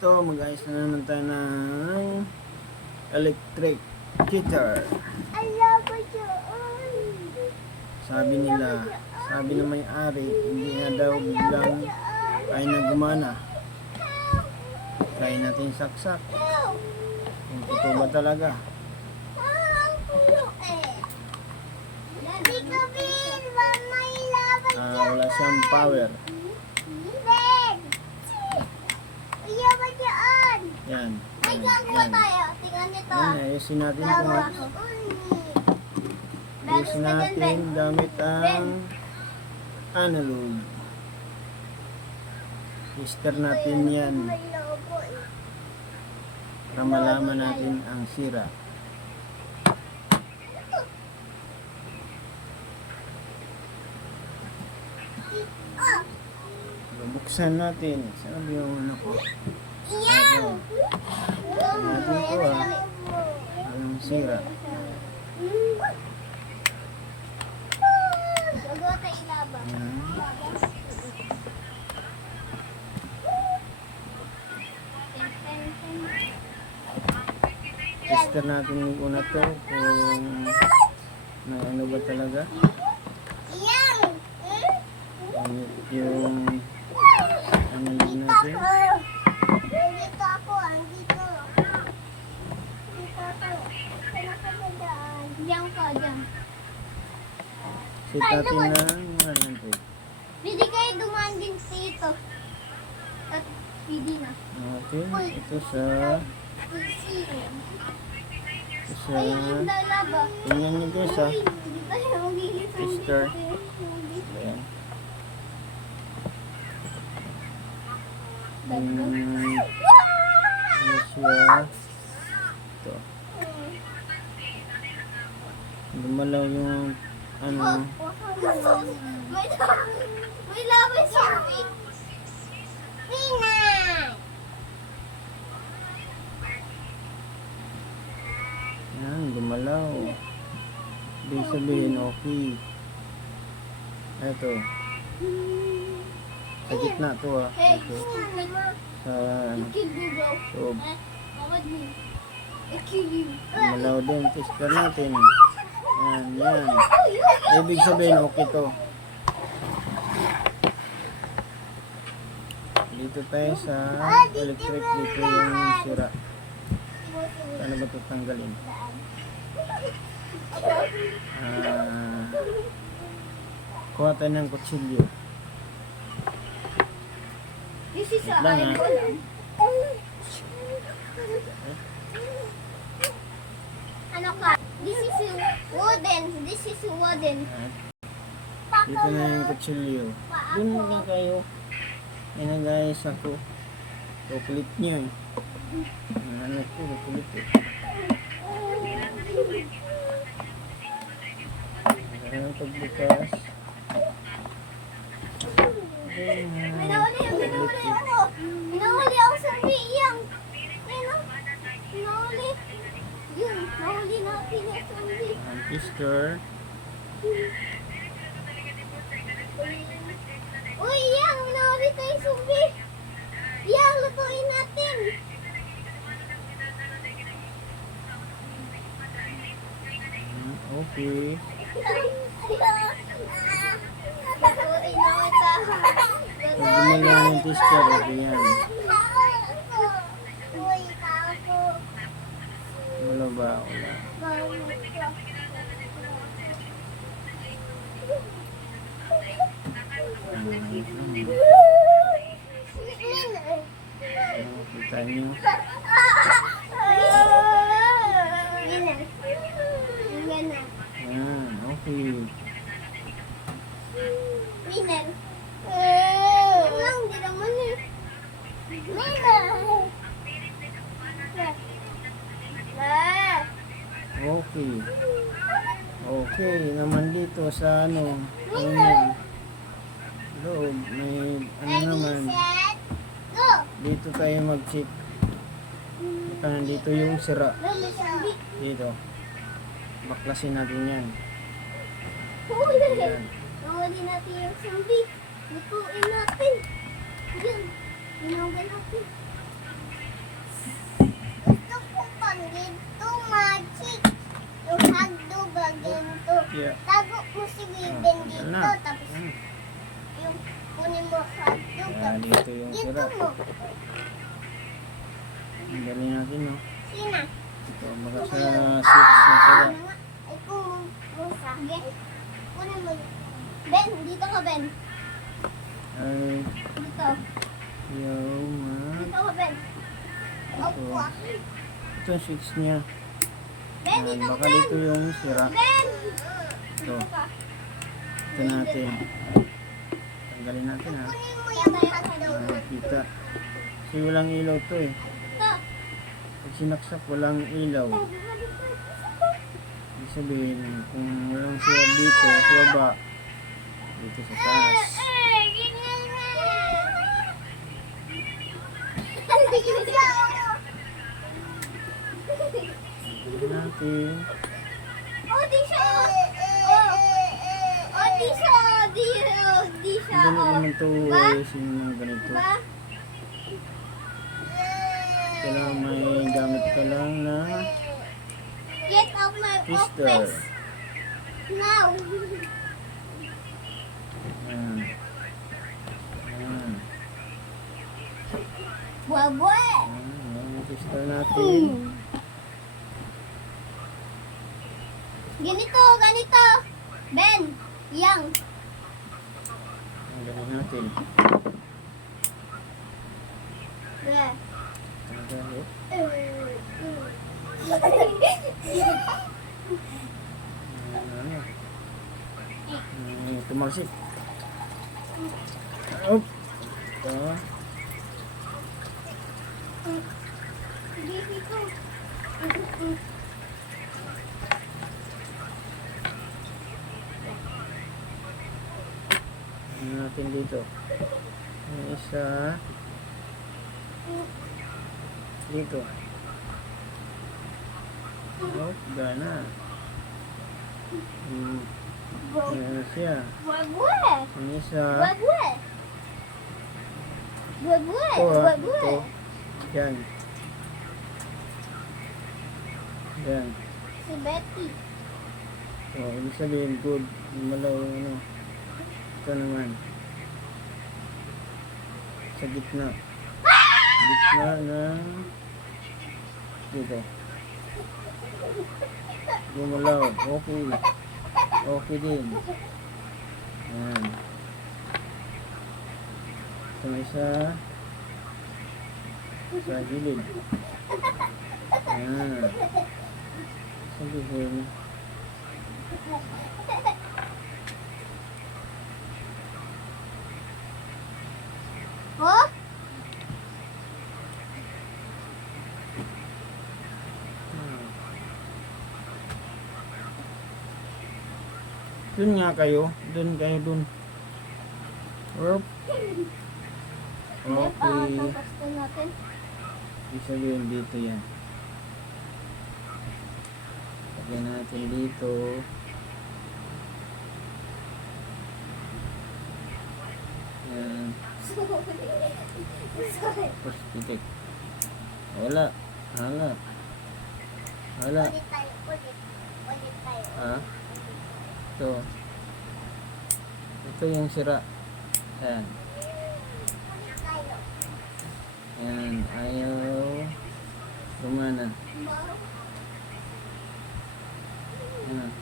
dito, mag-ayos na naman tayo ng electric guitar. Sabi nila, sabi ng may-ari, hindi na daw biglang ay na gumana. Try natin saksak. Kung totoo ba talaga. Ah, wala siyang power. Ben! Kuya ba dyan? Yan. Ay, gagawa tayo. Tingnan nito. Yan, ayusin natin Gagawa ano. Ayusin natin gamit ang analog. Tester natin yan eh. para malaman natin ang sira. Ah! Bubuksan natin. Saan ba yung ano ko? Iyan! Ko ah. Anong sira? Gagawa tayo ilaban. Yan. Tester natin yung una to kung na ano ba talaga. Yung, yung analog natin. Dito ako, andito. Dito ako. Saan ako dadaan? Diyan ka, diyan. Set natin ng 100. Pwede kayo dumaan din dito. At pwede na. Okay, ito sa ito sa Ayun lalaba. tingnan nyo guys ha. Sister. Ayan. Yung ano siya. Ito. Lumalaw yung ano. May may laban sa amin. Pina! Yan, lumalaw. Ibig sabihin, okay. Ito. Sa gitna to ah. Hey, Ito. Sa ano. kill me bro. Loob. Eh, Tawad mo. I kill you. Lumalaw din. Tester natin. Yan, yan. Ibig sabihin, okay to. Dito tayo sa electric. Dito yung sira. Paano ba ito tanggalin? Ah, kuha tayo ng kutsilyo. This is a Lang, ah. Ano ka? This is wooden. This is wooden. Dito na yung kutsilyo. Doon na kayo. Yan na guys, ako. Kukulit nyo eh. Ang Ano ko, kukulit eh. Ayan, pagbukas. Ayan na. nahuli yung pinahuli ako. Pinahuli ako sa biyang. Ayun o. Pinahuli. Yun. Nahuli natin yung zombie. Tester. Uy, yang. Nahuli tayo zombie. Yang, lutuin natin. Hmm, Okay. Lutuin na kita. Pag gumalaw yung tester, ayan. Uy, kako. Wala ba? Wala. Hmm, hmm. Ano, Kita nyo. Ayan, okay. Winner. Lang, di naman eh. Winner. Ah. Okay. Okay, naman dito sa ano, yan. Loob, may ano naman, dito tayo mag-check. Ito nandito yung sira. Dito. Baklasin natin yan. Ayan. Nahuli natin yung zombie. Lutuin natin. Yun. Inugan natin. Dito, magic. Yung hagdo ba, ganito. Yeah. Tago mo si Bibin Ah, dito, tapos kunin mo hagdo. Ah, dito yung sira. Ang galing natin, no? Sina? Ito, baka sa switch na sira. Ay, kung mo sa Kunin mo. Ben, dito ka, Ben. Ay, Dito. yaw, ma. Dito ka, Ben. Opo. Ito yung switch niya. Ben, dito ka, baka Ben. dito yung sira. Ben! Ito. Ito natin. Tanggalin natin, ha? Hagdo. Ah, kita. Kasi walang ilaw to, eh. Pag sinaksak, walang ilaw. Ibig sabihin, kung walang sira dito, sa baba, dito sa taas. Natin. Oh, di siya. Oh, oh, di siya. Di, oh, di siya. Ang dali Oh. naman to Ba? ayusin ng ganito. Diba? Kailangan may gamit ka lang na Get out my twister. office now. Ayan. Ayan. Buwa-buwa. Ayan, twister natin. Ganito, ganito. Ben, yang. Tanggalin natin. Be. Tanggalin. Ayan. Ayan, tumalsik. Up. Ito. Baby ko. Ano natin dito? Yung isa. Dito. Oh, gana. Hmm. Ayan siya. Buwa-buwa. Yung isa. Ah. Buwa-buwa. Ito. Yan. Yan. Si Betty. Oh, ibig sabihin, good. Malaw ano. Ito naman. Sa gitna. Gitna ng dito. Gumalaw. Okay. Okay din. Yan. Ito isa. Sa gilid. Yan. Sabihin. Oh? Hmm. Dun nga kayo. Dun kayo dun. Oop. Ah, Okay. Ibig sabihin dito yan. Lagyan natin dito. Yan. Tapos titik. Wala. Wala. Wala. Ulit tayo, ulit. Ulit tayo. Ha? Ito. Ito yung sira. Ayan. Ayan. Ayaw. Gumana. Ayan.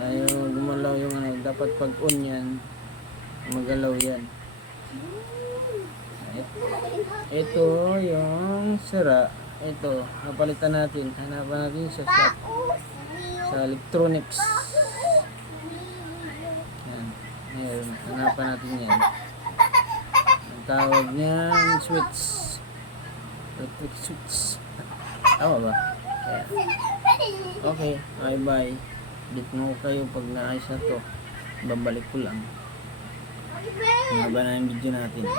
Ayaw gumalaw yung ano. Dapat pag on yan, magalaw yan. Ito yung sira. Ito. Napalitan natin. Hanapan natin sa shop. Sa electronics. Yan. Ngayon, hanapan natin yan. Ang tawag niyan, switch. Electric switch. Tama ba? Kaya, okay, bye bye. Dito mo kayo pag naayos na to. Babalik ko lang. Haba na yung video natin.